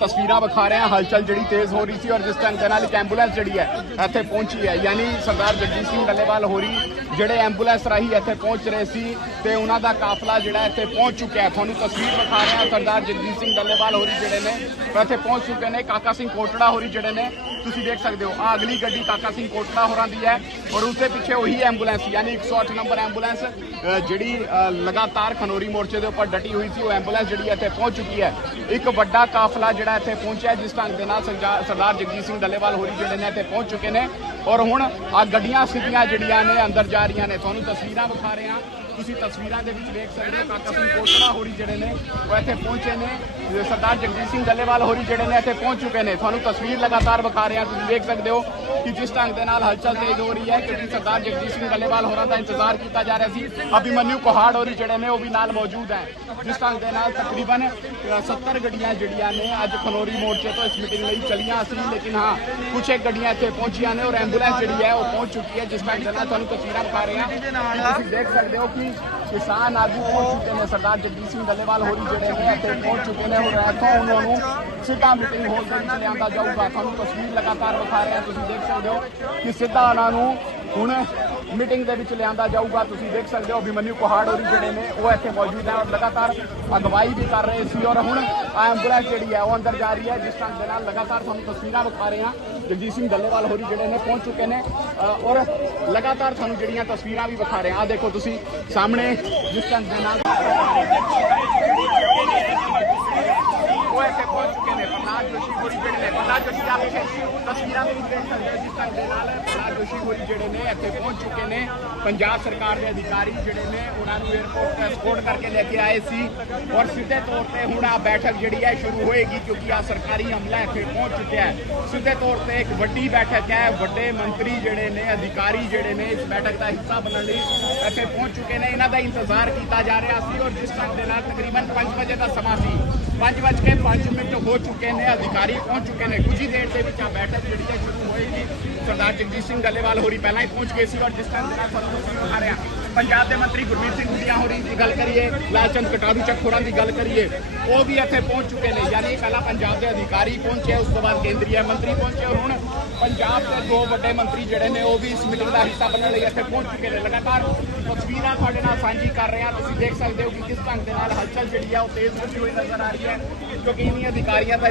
ਤਸਵੀਰਾਂ ਵਿਖਾ ਰਹੇ ਹਾਂ। ਹਲਚਲ ਜਿਹੜੀ ਤੇਜ਼ ਹੋ ਰਹੀ ਸੀ ਔਰ ਜਿਸ ਢੰਗ ਦੇ ਨਾਲ ਇੱਕ ਐਂਬੂਲੈਂਸ ਜਿਹੜੀ ਹੈ ਇੱਥੇ ਪਹੁੰਚੀ ਹੈ। ਯਾਨੀ ਸਰਦਾਰ ਜਗਜੀਤ ਸਿੰਘ ਡੱਲੇਵਾਲ ਹੋਰੀ ਜਿਹੜੇ ਐਂਬੂਲੈਂਸ ਰਾਹੀਂ ਇੱਥੇ ਪਹੁੰਚ ਰਹੇ ਸੀ ਤੇ ਉਹਨਾਂ ਦਾ ਕਾਫਲਾ ਜਿਹੜਾ ਇੱਥੇ ਪਹੁੰਚ ਚੁੱਕਿਆ ਹੈ। ਤੁਹਾਨੂੰ ਤਸਵੀਰ ਵਿਖਾ ਰਿਹਾ ਸਰਦਾਰ ਜਗਜੀਤ ਸਿੰਘ ਡੱਲੇਵਾਲ ਹੋਰੀ ਜਿਹੜੇ ਨੇ, ਉਹ ਇੱਥੇ ਪਹੁੰਚ ਚੁੱਕੇ ਨੇ। ਕਾਕਾ ਸਿੰਘ ਕੋਟੜਾ ਹੋਰੀ ਜਿਹੜੇ ਨੇ, ਤੁਸੀਂ ਦੇਖ ਸਕਦੇ ਹੋ ਆ ਅਗਲੀ ਗੱਡੀ ਕਾਕਾ ਸਿੰਘ ਕੋਟੜਾ ਹੋਰਾਂ ਦੀ ਹੈ ਔਰ ਉਸ ਦੇ ਪਿੱਛੇ ਉਹੀ ਐਂਬੂਲੈਂਸ ਯਾਨੀ 108 ਨੰਬਰ ਐਂਬੂਲੈਂਸ ਜਿਹੜੀ ਲਗਾਤਾਰ ਖਨੋਰੀ ਮੋਰਚੇ ਦੇ ਉੱਪਰ ਡਟੀ ਹੋਈ ਸੀ, ਉਹ ਐਂਬੂਲੈਂਸ ਜਿਹੜੀ ਇੱਥੇ ਪਹੁੰਚ ਚੁੱਕੀ ਹੈ। ਇੱਕ ਵੱਡਾ ਕਾਫਲਾ ਜਿਹੜਾ ਇੱਥੇ ਪਹੁੰਚਿਆ ਜਿਸ ਢੰਗ ਦੇ ਨਾਲ ਸਰਦਾਰ ਜਗਜੀਤ ਸਿੰਘ ਡੱਲੇਵਾਲ ਹੋਰੀ ਜਿਹੜੇ ਨੇ ਇੱਥੇ ਪਹੁੰਚ ਚੁੱਕੇ ਨੇ। ਔਰ ਹੁਣ ਆ ਗੱਡੀਆਂ ਸਿੱਧੀਆਂ ਜਿਹੜੀਆਂ ਨੇ ਅੰਦਰ ਜਾ ਰਹੀਆਂ ਨੇ। ਤੁਹਾਨੂੰ ਤਸਵੀਰਾਂ ਵਿਖਾ ਰਹੇ। ਹਾਂ ਤੁਸੀਂ ਤਸਵੀਰਾਂ ਦੇ ਵਿੱਚ ਦੇਖ ਸਕਦੇ ਹੋ ਕਾਕਾ ਸਿੰਘ ਕੋਟੜਾ ਹੋਰੀ ਜਿਹੜੇ ਨੇ ਉਹ ਇੱਥੇ ਪਹੁੰਚੇ ਨੇ। ਸਰਦਾਰ ਜਗਜੀਤ ਸਿੰਘ ਗੱਲੇਵਾਲ ਹੋਰੀ ਜਿਹੜੇ ਨੇ ਇੱਥੇ ਪਹੁੰਚ ਚੁੱਕੇ ਨੇ। ਤੁਹਾਨੂੰ ਤਸਵੀਰ ਲਗਾਤਾਰ ਵਿਖਾ ਰਹੇ ਹਾਂ ਤੁਸੀਂ ਦੇਖ ਸਕਦੇ ਹੋ ਕਿ ਜਿਸ ਢੰਗ ਦੇ ਨਾਲ ਹਲਚਲ ਤੇਜ਼ ਹੋ ਰਹੀ ਹੈ ਕਿਉਂਕਿ ਸਰਦਾਰ ਜਗਜੀਤ ਸਿੰਘ ਗੱਲੇਵਾਲ ਹੋਰਾਂ ਦਾ ਇੰਤਜ਼ਾਰ ਕੀਤਾ ਜਾ ਰਿਹਾ ਸੀ। ਅਭਿਮਨਿਊ ਕੋਹਾੜ ਹੋਰੀ ਜਿਹੜੇ ਨੇ ਉਹ ਵੀ ਨਾਲ ਮੌਜੂਦ ਹੈ। ਜਿਸ ਢੰਗ ਦੇ ਨਾਲ ਤਕਰੀਬਨ ਅ, 70 ਗੱਡੀਆਂ ਜਿਹੜੀਆਂ ਨੇ ਅੱਜ ਖਨੋਰੀ ਮੋਰਚੇ ਤੋਂ ਇਸ ਮੀਟਿੰਗ ਲਈ ਚਲੀਆਂ ਸੀ। ਲੇਕਿਨ ਹਾਂ ਕੁਝ ਇੱਕ ਗੱਡੀਆਂ ਇੱਥੇ ਪਹੁੰਚੀਆਂ ਨੇ ਔਰ ਐਂਬੂਲੈਂਸ ਜਿਹੜੀ ਹੈ ਉਹ ਪਹੁੰਚ ਚੁੱਕੀ ਹੈ। ਜਿਸ ਢੰਗ ਦੇ ਨਾਲ ਤੁਹਾਨੂੰ ਤਸਵੀਰਾਂ ਵਿਖਾ ਰਹੇ ਹਾਂ ਤੁਸੀਂ ਦੇਖ ਸਕਦੇ ਹੋ ਕਿ ਕਿਸਾਨ ਆਗੂ ਪਹੁੰਚ ਚੁੱਕੇ ਨੇ, ਸਰਦਾਰ ਜਗਜੀਤ ਸਿੰਘ ਡੱਲੇਵਾਲ ਹੋਰੀ ਜਿਹੜੇ ਨੇ ਇੱਥੇ ਪਹੁੰਚ ਚੁੱਕੇ ਨੇ ਹੁਣ ਇੱਥੋਂ ਉਹਨਾਂ ਨੂੰ ਸਿੱਧਾ ਮੀਟਿੰਗ ਹਾਲ ਦੇ ਵਿੱਚ ਲਿਆਂਦਾ ਜਾਊਗਾ। ਤੁਹਾਨੂੰ ਤਸਵੀਰ ਲਗਾਤਾਰ ਵਿਖਾ ਰਹੇ ਹਾਂ ਤੁਸੀਂ ਦੇਖ ਸਕਦੇ ਹੋ ਕਿ ਸਿੱਧਾ ਉਹਨਾਂ ਨੂੰ ਹੁਣ ਮੀਟਿੰਗ ਦੇ ਵਿੱਚ ਲਿਆਂਦਾ ਜਾਊਗਾ, ਤੁਸੀਂ ਦੇਖ ਸਕਦੇ ਹੋ ਅਭਿਮਨਿਊ ਕੁਹਾੜ ਹੋਰੀ ਜਿਹੜੇ ਨੇ, ਉਹ ਇੱਥੇ ਮੌਜੂਦ ਹੈ ਔਰ ਲਗਾਤਾਰ ਅਗਵਾਈ ਵੀ ਕਰ ਰਹੇ ਸੀ ਔਰ ਹੁਣ ਐਂਬੂਲੈਂਸ ਜਿਹੜੀ ਹੈ, ਉਹ ਅੰਦਰ ਜਾ ਰਹੀ ਹੈ। ਜਿਸ ਢੰਗ ਦੇ ਨਾਲ ਲਗਾਤਾਰ ਤੁਹਾਨੂੰ ਤਸਵੀਰਾਂ ਵਿਖਾ ਰਹੇ ਹਾਂ। ਜਗਜੀਤ ਸਿੰਘ ਡੱਲੇਵਾਲ ਹੋਰੀ ਜਿਹੜੇ ਨੇ ਪਹੁੰਚ ਚੁੱਕੇ ਨੇ ਔਰ ਲਗਾਤਾਰ ਤੁਹਾਨੂੰ ਜਿਹੜੀਆਂ ਤਸਵੀਰਾਂ ਵੀ ਵਿਖਾ ਰਹੇ ਹਾਂ। ਆਹ ਦੇਖੋ ਤੁਸੀਂ ਸਾਹਮਣੇ, ਜਿਸ ਢੰਗ ਦੇ ਨਾਲ ਉਹ ਇੱਥੇ ਪਹੁੰਚ ਚੁੱਕੇ ਨੇ, ਪ੍ਰਹਲਾਦ ਜੋਸ਼ੀ ਹੋਰੀ ਜਿਹੜੇ ਨੇ ਪ੍ਰਹਲਾਦ ਜੋਸ਼ੀ ਆਪ ਪਿੱਛੇ ਤਸਵੀਰਾਂ ਦੇ ਵਿੱਚ ਦੇਖ ਸਕਦੇ ਹੋ ਜਿਸ ਢੰਗ ਦੇ ਨਾਲ ਪ੍ਰਹਲਾਦ ਜੋਸ਼ੀ ਜਿਹੜੇ ਨੇ, ਇੱਥੇ ਪਹੁੰਚ ਚੁੱਕੇ ਨੇ। ਪੰਜਾਬ ਸਰਕਾਰ ਦੇ ਅਧਿਕਾਰੀ ਜਿਹੜੇ ਨੇ, ਉਹਨਾਂ ਨੂੰ 에어ਪੋਰਟ ਤੇ ਕਰਕੇ ਲੈ ਕੇ ਆਏ ਸੀ। ਔਰ ਸਿੱਧੇ ਤੌਰ ਤੇ ਹੁਣ ਆ ਬੈਠਕ ਜਿਹੜੀ ਹੈ ਸ਼ੁਰੂ ਹੋਏਗੀ ਕਿਉਂਕਿ ਆ ਸਰਕਾਰੀ ਹਮਲਾ ਇੱਥੇ ਪਹੁੰਚ ਚੁੱਕਿਆ ਹੈ। ਸਿੱਧੇ ਤੌਰ ਤੇ ਇੱਕ ਵੱਡੀ ਬੈਠਕ ਹੈ, ਵੱਡੇ ਮੰਤਰੀ ਜਿਹੜੇ ਨੇ, ਅਧਿਕਾਰੀ ਜਿਹੜੇ ਨੇ ਇਸ ਬੈਠਕ ਦਾ ਹਿੱਸਾ ਬਣਨ ਲਈ ਇੱਥੇ ਪਹੁੰਚ ਚੁੱਕੇ ਨੇ। ਇਹਨਾਂ ਦਾ ਇੰਤਜ਼ਾਰ ਕੀਤਾ ਜਾ ਰਿਹਾ ਸੀ ਔਰ ਜਿਸ ਢੰਗ ਦੇ ਨਾਲ ਤਕਰੀਬਨ 5 ਵਜੇ ਦਾ ਸਮਾਂ ਸੀ। 5 ਵੱਜ ਕੇ 5 ਮਿੰਟ ਹੋ ਚੁੱਕੇ ਨੇ, ਅਧਿਕਾਰੀ ਪਹੁੰਚ ਚੁੱਕੇ ਨੇ। ਕੁਝ ਹੀ ਦੇਰ ਦੇ ਵਿੱਚ ਆ ਬੈਠਕ ਜਿਹੜੀ ਹੈ ਸ਼ੁਰੂ ਹੋਏਗੀ। ਸਰਦਾਰ ਜਗਜੀਤ ਸਿੰਘ ਗੱਲੇਵਾਲ ਹੋਰੀ ਪਹਿਲਾਂ ਹੀ ਪਹੁੰਚ ਗਏ ਸੀ ਔਰ ਜਿਸ ਟਾਈਮ ਦੇ ਨਾਲ ਤੁਹਾਨੂੰ ਤਸਵੀਰ ਦਿਖਾ ਰਿਹਾ ਪੰਜਾਬ ਦੇ ਮੰਤਰੀ ਗੁਰਮੀਤ ਸਿੰਘ ਗੁਡੀਆ ਹੋਰੀ ਦੀ ਗੱਲ ਕਰੀਏ, ਲਾਲਚੰਦ ਕਟਾਰੂ ਚੱਕ ਹੋਰਾਂ ਦੀ ਗੱਲ ਕਰੀਏ, ਉਹ ਵੀ ਇੱਥੇ ਪਹੁੰਚ ਚੁੱਕੇ ਨੇ। ਯਾਨੀ ਪਹਿਲਾਂ ਪੰਜਾਬ ਦੇ ਅਧਿਕਾਰੀ ਪਹੁੰਚੇ, ਉਸ ਤੋਂ ਬਾਅਦ ਕੇਂਦਰੀ ਮੰਤਰੀ ਪਹੁੰਚੇ, ਔਰ ਹੁਣ ਪੰਜਾਬ ਦੇ ਦੋ ਵੱਡੇ ਮੰਤਰੀ ਜਿਹੜੇ ਨੇ, ਉਹ ਵੀ ਇਸ ਮੀਟਿੰਗ ਦਾ ਹਿੱਸਾ ਬਣਨ ਲਈ ਇੱਥੇ ਪਹੁੰਚ ਚੁੱਕੇ ਨੇ। ਲਗਾਤਾਰ ਤਸਵੀਰਾਂ ਤੁਹਾਡੇ ਨਾਲ ਸਾਂਝੀ ਕਰ ਰਹੇ ਹਾਂ। ਤੁਸੀਂ ਦੇਖ ਸਕਦੇ ਹੋ ਕਿ ਕਿਸ ਢੰਗ ਦੇ ਨਾਲ ਹਲਚਲ ਜਿਹੜੀ ਹੈ ਉਹ ਤੇਜ਼ ਹੁੰਦੀ ਹੋਈ ਨਜ਼ਰ ਆ ਰਹੀ ਹੈ ਕਿਉਂਕਿ ਇਨੀ ਅਧਿਕਾਰੀਆਂ ਦਾ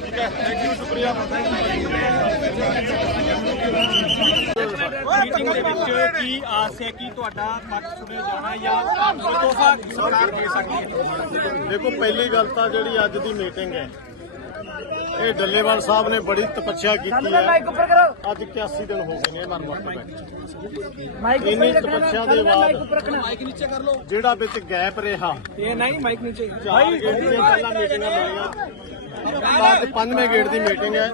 ਠੀਕ ਹੈ ਥੈਂਕ ਯੂ ਸ਼ੁਕਰੀਆ ਮੀਟਿੰਗ ਦੇ ਵਿੱਚ ਕੀ ਆਸ ਹੈ ਕਿ ਤੁਹਾਡਾ ਪੱਖ ਸੁਣਿਆ ਜਾਣਾ ਜਾਂ ਤੋਹਫਾ ਸਰਕਾਰ ਦੇ ਸਕਦੀ ਹੈ ਦੇਖੋ, ਪਹਿਲੀ ਗੱਲ ਤਾਂ ਜਿਹੜੀ ਅੱਜ ਦੀ ਮੀਟਿੰਗ ਹੈ ਇਹ ਡੱਲੇਵਾਲ ਸਾਹਿਬ ਨੇ ਬੜੀ ਤਪੱਸਿਆ ਕੀਤੀ ਹੈ। ਅੱਜ 81 ਦਿਨ ਹੋ ਗਏ ਨੇ ਮਰ ਮੁੱਕ ਬੈਠੇ। ਇੰਨੀ ਤਪੱਸਿਆ ਦੇ ਬਾਅਦ ਮਾਈਕ ਨੀਚੇ ਕਰ ਲਓ। ਜਿਹੜਾ ਵਿੱਚ ਗੈਪ ਰਿਹਾ। ਇਹ ਨਹੀਂ ਮਾਈਕ ਨੀਚੇ। ਚਾਰ ਗੇਟ ਦੀਆਂ ਪਹਿਲਾਂ ਮੀਟਿੰਗਾਂ ਹੋਈਆਂ ਅੱਜ ਪੰਜਵੇਂ ਗੇਟ ਦੀ ਮੀਟਿੰਗ ਹੈ।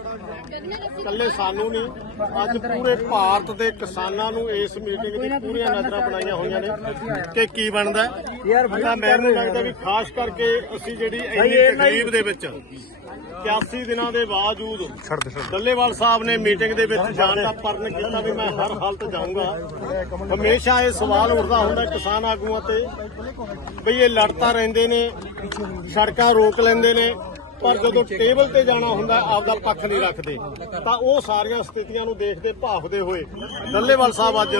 ਕੱਲੇ ਸਾਨੂੰ ਨਹੀਂ ਅੱਜ ਪੂਰੇ ਭਾਰਤ ਦੇ ਕਿਸਾਨਾਂ ਨੂੰ ਇਸ ਮੀਟਿੰਗ ਦੀ ਪੂਰੀਆਂ ਨਜ਼ਰਾਂ ਬਣਾਈਆਂ ਹੋਈਆਂ ਨੇ ਕਿ ਕੀ ਬਣਦਾ ਯਾਰ ਮੈਨੂੰ ਲੱਗਦਾ ਵੀ ਖਾਸ ਕਰਕੇ ਅਸੀਂ ਜਿਹੜੀ ਇੰਨੀ ਤਕਲੀਫ ਦੇ ਵਿੱਚ 81 ਦਿਨਾਂ ਦੇ ਬਾਵਜੂਦ ਡੱਲੇਵਾਲ ਸਾਹਿਬ ਨੇ ਮੀਟਿੰਗ ਦੇ ਵਿੱਚ ਜਾਣ ਦਾ ਪਰਨ ਕੀਤਾ ਵੀ ਮੈਂ ਹਰ ਹਾਲਤ ਜਾਊਂਗਾ। ਹਮੇਸ਼ਾ ਇਹ ਸਵਾਲ ਉੱਠਦਾ ਹੁੰਦਾ ਕਿਸਾਨ ਆਗੂਆਂ ਤੇ ਬਈ ਇਹ ਲੜਤਾ ਰਹਿੰਦੇ ਨੇ ਸੜਕਾਂ ਰੋਕ ਲੈਂਦੇ ਨੇ ਪਰ ਜਦੋਂ ਟੇਬਲ ਤੇ ਜਾਣਾ ਹੁੰਦਾ ਆਪਦਾ ਪੱਖ ਨਹੀਂ ਰੱਖਦੇ। ਤਾਂ ਉਹ ਸਾਰੀਆਂ ਸਥਿਤੀਆਂ ਨੂੰ ਦੇਖਦੇ ਭਾਫਦੇ ਹੋਏ ਡੱਲੇਵਾਲ ਸਾਹਿਬ ਅੱਜ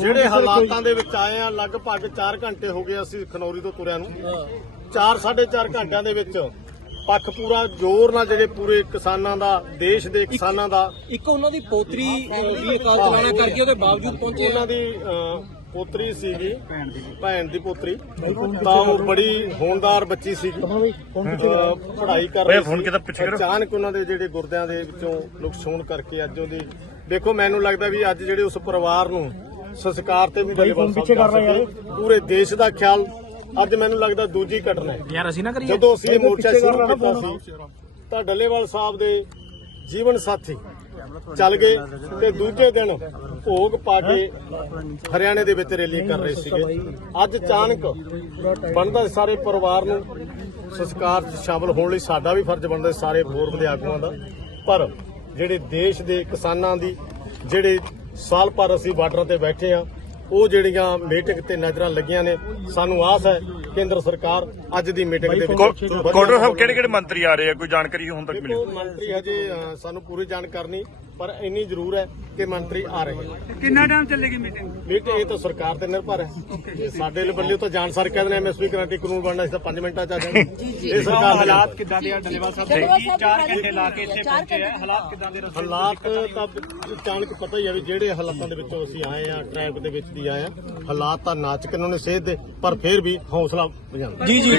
ਜਿਹੜੇ ਹਾਲਾਤਾਂ ਦੇ ਵਿੱਚ ਆਏ ਆ ਲਗਭਗ 4 ਘੰਟੇ ਹੋ ਗਏ ਅਸੀਂ ਖਨੌਰੀ ਤੋਂ ਤੁਰਿਆ ਨੂੰ। 4 4.5 ਘੰਟਿਆਂ ਦੇ ਵਿੱਚ ਪੱਖ ਪੂਰਾ ਜ਼ੋਰ ਨਾਲ ਜਿਹੜੇ ਪੂਰੇ ਕਿਸਾਨਾਂ ਦਾ ਦੇਸ਼ ਦੇ ਕਿਸਾਨਾਂ ਦਾ ਇੱਕ ਉਹਨਾਂ ਦੀ ਪੋਤਰੀ ਵੀ ਅਕਾਲ ਚਲਾਣਾ ਕਰਕੇ ਉਹਦੇ ਬਾਵਜੂਦ ਪਹੁੰਚੇ ਉਹਨਾਂ ਦੀ ਪੋਤਰੀ ਸੀਗੀ। ਭੈਣ ਦੀ। ਪੋਤਰੀ। ਤਾਂ ਉਹ ਬੜੀ ਹੋਣਦਾਰ ਬੱਚੀ ਸੀ ਪੜ੍ਹਾਈ ਕਰ ਰਹੀ ਫੋਨ ਕਿਤੇ ਪਿੱਛੇ ਕਰੋ। ਅਚਾਨਕ ਉਹਨਾਂ ਦੇ ਜਿਹੜੇ ਗੁਰਦਿਆਂ ਦੇ ਵਿੱਚੋਂ ਨੁਕਸਾਨ ਕਰਕੇ ਅੱਜ ਉਹਦੀ ਦੇਖੋ ਮੈਨੂੰ ਲੱਗਦਾ ਵੀ ਅੱਜ ਜਿਹੜੇ ਉਸ ਪਰਿਵਾਰ ਨੂੰ ਸੰਸਕਾਰ ਤੇ ਵੀ ਡੱਲੇਵਾਲ ਸਾਹਿਬ ਕਰ ਸਕੇ ਪੂਰੇ ਦੇਸ਼ ਦਾ ਖਿਆਲ ਅੱਜ ਮੈਨੂੰ ਲੱਗਦਾ ਦੂਜੀ ਘਟਨਾ ਹੈ। ਯਾਰ ਅਸੀਂ ਨਾ ਕਰੀਏ। ਜਦੋਂ ਅਸੀਂ ਇਹ ਮੋਰਚਾ ਸ਼ੁਰੂ ਕੀਤਾ ਸੀ ਤਾਂ ਡੱਲੇਵਾਲ ਸਾਹਿਬ ਦੇ ਜੀਵਨ ਸਾਥੀ ਚੱਲ ਗਏ ਤੇ ਦੂਜੇ ਦਿਨ ਭੋਗ ਪਾ ਕੇ ਹਰਿਆਣੇ ਦੇ ਵਿੱਚ ਰੈਲੀ ਕਰ ਰਹੇ ਸੀਗੇ। ਅੱਜ ਅਚਾਨਕ ਬਣਦਾ ਸਾਰੇ ਪਰਿਵਾਰ ਨੂੰ ਸੰਸਕਾਰ 'ਚ ਸ਼ਾਮਲ ਹੋਣ ਲਈ ਸਾਡਾ ਵੀ ਫਰਜ਼ ਬਣਦਾ ਸਾਰੇ ਫੋਰਮ ਦੇ ਆਗੂਆਂ ਦਾ। ਪਰ ਜਿਹੜੇ ਦੇਸ਼ ਦੇ ਕਿਸਾਨਾਂ ਦੀ, ਜਿਹੜੇ ਸਾਲ ਭਰ ਅਸੀਂ ਬਾਰਡਰਾਂ ਤੇ ਬੈਠੇ ਆ ਉਹ ਜਿਹੜੀਆਂ ਮੀਟਿੰਗ ਤੇ ਨਜ਼ਰਾਂ ਲੱਗੀਆਂ ਨੇ, ਸਾਨੂੰ ਆਸ ਹੈ ਕੇਂਦਰ ਸਰਕਾਰ ਅੱਜ ਦੀ ਮੀਟਿੰਗ ਦੇ ਵਿੱਚ ਕੋਟਰ ਸਾਹਿਬ ਕਿਹੜੇ ਕਿਹੜੇ ਮੰਤਰੀ ਆ ਰਹੇ ਆ? ਕੋਈ ਜਾਣਕਾਰੀ ਹੁਣ ਤੱਕ ਮਿਲੀ? ਮੰਤਰੀ ਹਜੇ ਸਾਨੂੰ ਪੂਰੀ ਜਾਣਕਾਰੀ ਨਹੀਂ। ਪਰ ਇੰਨੀ ਜ਼ਰੂਰ ਹੈ ਕਿ ਮੰਤਰੀ ਆ ਰਹੇ ਹਨ ਕਿੰਨਾ ਟਾਈਮ ਚੱਲੇਗੀ ਮੀਟਿੰਗ ਮੀਟਿੰਗ ਇਹ ਤਾਂ ਸਰਕਾਰ ਤੇ ਨਿਰਭਰ ਹੈ। ਇਹ ਸਾਡੇ ਵੱਲੋਂ ਤਾਂ ਜਾਣ ਸਰ ਕਹਿੰਦੇ ਨੇ ਐਮਐਸਪੀ ਕ੍ਰਾਂਤੀ ਕਾਨੂੰਨ ਬਣਨਾ ਇਸ ਤਾਂ 5 ਮਿੰਟਾਂ ਚ ਆ ਜਾਣਾ ਇਹ ਸਰਕਾਰ ਦੇ ਹਾਲਾਤ ਕਿੱਦਾਂ ਦੇ ਆ? ਡੱਲੇਵਾਲ ਸਾਹਿਬ। ਕੀ 4 ਘੰਟੇ ਲਾ ਕੇ ਇੱਥੇ ਪਹੁੰਚੇ ਆ। ਹਾਲਾਤ ਕਿੱਦਾਂ ਦੇ ਰਸਤੇ ਹਾਲਾਤ ਤਾਂ ਅਚਾਨਕ ਪਤਾ ਹੀ ਹੈ ਵੀ ਜਿਹੜੇ ਹਾਲਾਤਾਂ ਦੇ ਵਿੱਚੋਂ ਅਸੀਂ ਆਏ ਆ ਟ੍ਰੈਫਿਕ ਦੇ ਵਿੱਚ ਦੀ ਆਏ ਆ ਹਾਲਾਤ ਤਾਂ ਨਾਚ ਕੇ ਉਹਨਾਂ ਨੇ ਸੇਧ ਦੇ ਪਰ ਫਿਰ ਵੀ ਹੌਸਲਾ ਵਜਾਉਂਦੇ ਜੀ ਜੀ।